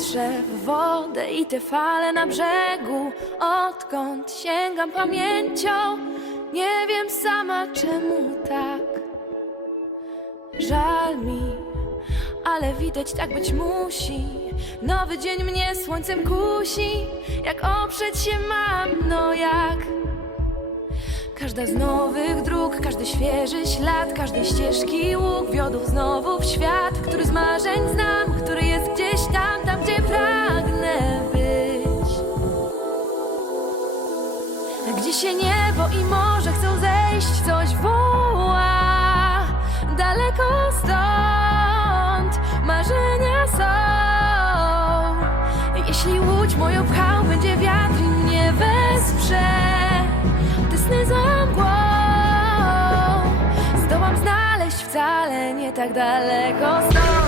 Patrzę w wodę i te fale na brzegu. Odkąd sięgam pamięcią Nie wiem sama czemu tak. Żal mi, ale widać tak być musi. Nowy dzień mnie słońcem kusi. Jak oprzeć się mam, no jak? Każda z nowych dróg, każdy świeży ślad, każdej ścieżki łuk wiodł znowu w świat, który z marzeń znam, się niebo i morze chcą zejść, coś woła daleko stąd. Marzenia są. Jeśli łódź moją pchał, będzie wiatr i mnie wesprze. Te sny za mgłą zdołam znaleźć wcale nie tak daleko stąd.